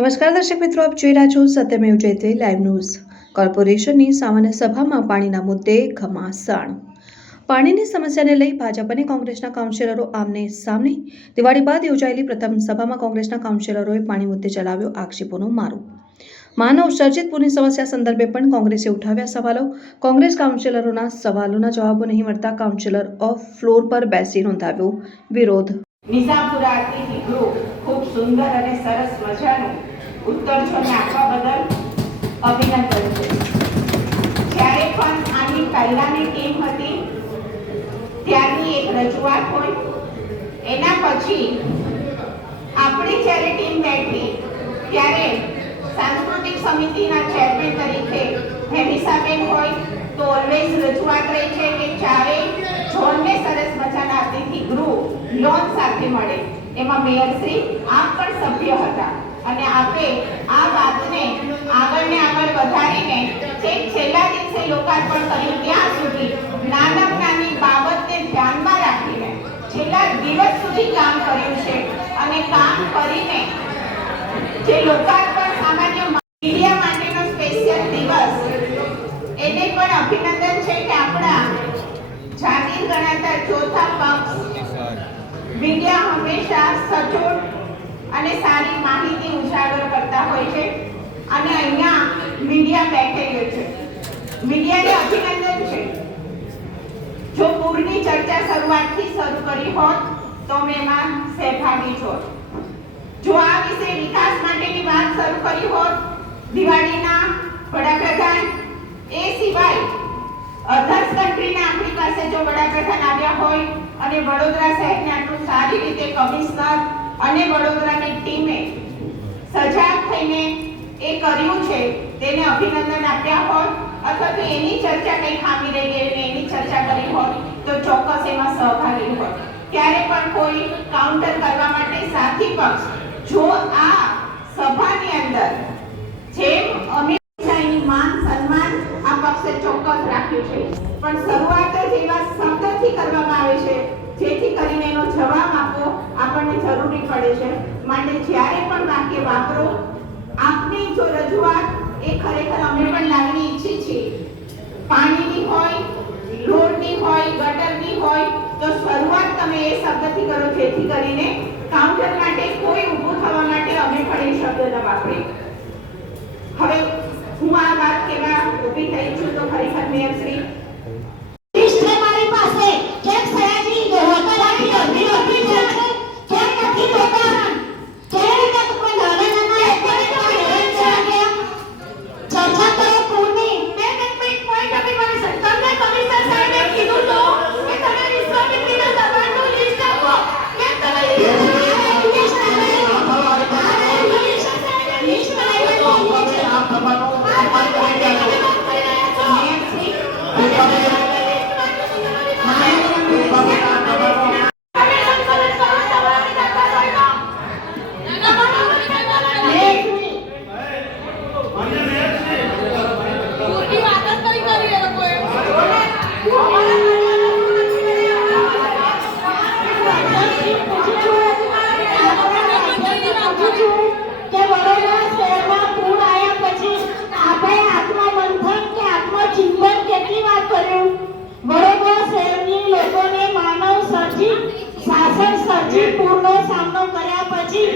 નમસ્કાર દર્શક મિત્રો, આપ જોઈ રહ્યા છો સત્યમેવ જયતે લાઈવ ન્યૂઝ। કોર્પોરેશનની સામાન્ય સભામાં પાણીના મુદ્દે ઘમાસાણ। પાણીની સમસ્યાને લઈ ભાજપ અને કોંગ્રેસના કાઉન્સિલરો આમને સામને। દિવાળી બાદ યોજાયેલી પ્રથમ સભામાં કોંગ્રેસના કાઉન્સિલરોએ પાણી મુદ્દે ચલાવ્યો આક્ષેપોનો મારો। માનવ સર્જિત પૂરની સમસ્યા સંદર્ભે પણ કોંગ્રેસે ઉઠાવ્યા સવાલો। કોંગ્રેસ કાઉન્સિલરોના સવાલોના જવાબો નહીં મળતા કાઉન્સિલર ઓફ ફ્લોર પર બેસી નોંધાવ્યો વિરોધ। નિઝામપુરા અતિથિ ગૃહ ખૂબ સુંદર અને સરસ મજાનું ઉત્તર છોડને આપવા બદલ અભિનંદન છે। જ્યારે પણ આની પહેલાની ટીમ હતી ત્યારની એક રજૂઆત હોય, એના પછી આપણી જ્યારે ટીમ બેઠી ત્યારે સાંસ્કૃતિક સમિતિના ચેરમેન તરીકે હેમિસાબેન હોય તો ઓલવેઝ રજૂઆત રહી છે કે ચારે ઝોનને સરસ મજાના અતિથિ ગૃહ લોન સાથે મળે। એમાં મેયરશ્રી આપ પણ સભ્ય હતા અને આપે આ વાતને આગળ વધારીને છેક છેલ્લા દિવસે લોકાર્પણ કર્યું ત્યાં સુધી નાની બાબતને ધ્યાનમાં રાખીને છેલ્લા દિવસ સુધી કામ કર્યું છે અને કામ કરીને જે લોકાર્પણ સામાન્ય મીડિયા માટેનો સ્પેશિયલ દિવસ એને પણ અભિનંદન છે કે આપણા જાગીર ગણાતા ચોથા પક્ષ મીડિયા હંમેશા સચોટ અને સારી માહિતી ઉજાગર કરતા હોય છે અને અહીંયા મીડિયા બેઠેલું છે। મીડિયાને અભિનંદન છે। જો પૂરની ચર્ચા શરૂઆતથી શરૂ કરી હોત તો મેં એમાં સહભાગી હોત। જો આ વિશે વિકાસ માટેની વાત શરૂ કરી હોત, દિવાળીના વડાપ્રધાન એ સિવાય અધર્સ કન્ટ્રીના આપણી પાસે જો વડાપ્રધાન આવ્યા હોય અને વડોદરા શહેરને આટલું સારી રીતે કમિશનર અને વડોદરાની ટીમે સજાગ થઈને એ કર્યું છે તેને અભિનંદન આપ્યા હોત અથવા તો એની ચર્ચા કંઈ ખામી રહી ગઈ અને એની ચર્ચા કરી હોત તો ચોક્કસ એમાં સહભાગી હોત। ત્યારે પણ કોઈ કાઉન્ટર કરવા માટે સાથી પક્ષ જો આ સભાની અંદર જેમ અમે માન સન્માન આ પક્ષે ચોક્કસ રાખ્યું છે, પણ શરૂઆત જ એવા શબ્દથી કરવામાં આવે છે જેથી કરીને એનો જવાબ આપવો આપણને જરૂરી પડે છે। માટે જ્યારે પણ વાક્ય વાપરો, આપની જો રજૂઆત એ ખરેખર અમે પણ લાગણી ઈચ્છી છીએ, પાણીની હોય, રોડની હોય, ગટરની હોય તો શરૂઆત તમે એ શબ્દથી કરો જેથી કરીને કાઉન્ટર માટે કોઈ ઊભું થવા માટે અમે પણ એ શબ્દ ન વાપરીએ। હવે હું આ વાત કેવા ઊભી થઈ છું તો ખરેખર મેયરશ્રી મારી પાસે કેમ સયાજી હોટલાની અડધી અડધી છે કેમ નથી હોતા કેમ કે તમે નાના ચર્ચા કરો પૂર્ણી મેં પોઈન્ટ આપી મારી તમને કમિશનર સાહેબે કીધું તો કે તમે વિશ્વામિત્રીના દબાણનું લિસ્ટ આપો કેમ તમે પૂરનો સામનો કર્યા પછી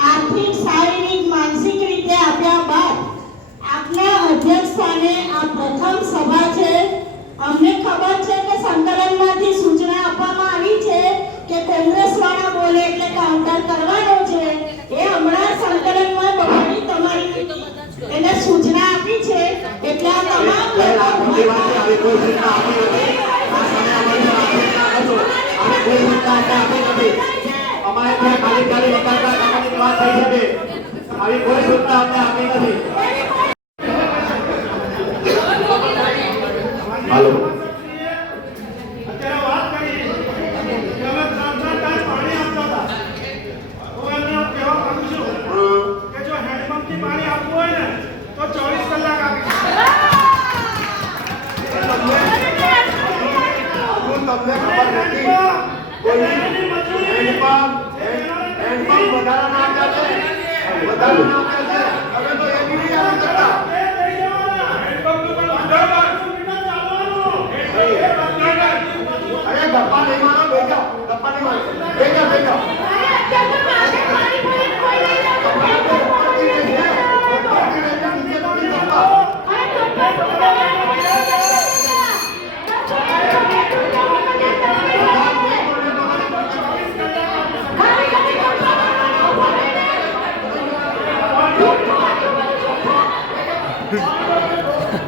આર્થિક, શારીરિક, માનસિક રીતે આપ્યા બાદ આપના અધ્યક્ષ સ્થાને આ પ્રથમ સભા છે। અમને ખબર છે કે સંકલનમાંથી સૂચના આપવામાં આવી છે કે કોંગ્રેસ વાળા બોલે એટલે કાઉન્ટર કરવાનો છે। એ હમણાં સંકલનમાં બધાની તમારી એને સૂચના આપી છે એટલે આ તમામ અમારે ત્યાં ખાલી વતાતા તમારી વાત થઈ શકે આવી કોઈ સૂચના અમને આપી નથી। હાલો અત્યારે વાત કરી કે અમે 3 ટાઈમ પાણી આપતા હતા તો એમને કેવા તમને ખબર નથી કોઈ હેન્ડપંપ વધારાના આપ્યા છે વધારાના આપ્યા છે હવે તો એ બી નહીં આવી શકતા અરે ગપ્પા નહીં મારો બેજા ગપ્પા નહીં મારો બેજા બેજા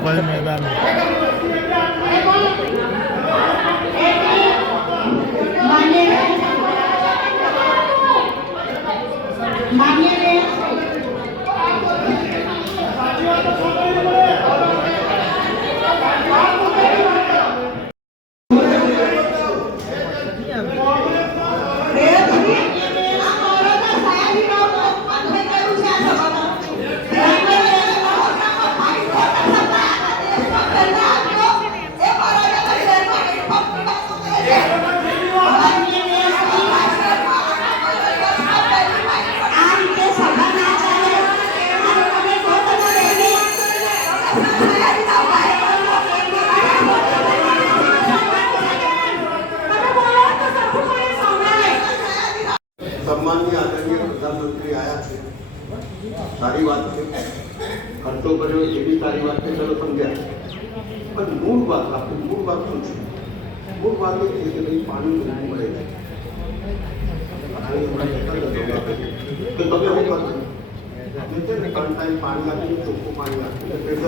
बड़े मैदान में सम्माननीय आदरणीय प्रधानमंत्री आया है सारी बात है खर्चो કર્યો એ બી સારી વાત છે ચલો સમજ્યા પણ મૂળ વાત આપણી મૂળ વાત શું છે મૂળ વાત એ છે કે ભાઈ પાણી ઓછું મળે છે તો તમે શું કરશો ને ત્રણ ટાઈમ પાણી આપીને ચોખ્ખું પાણી આપીને પેટ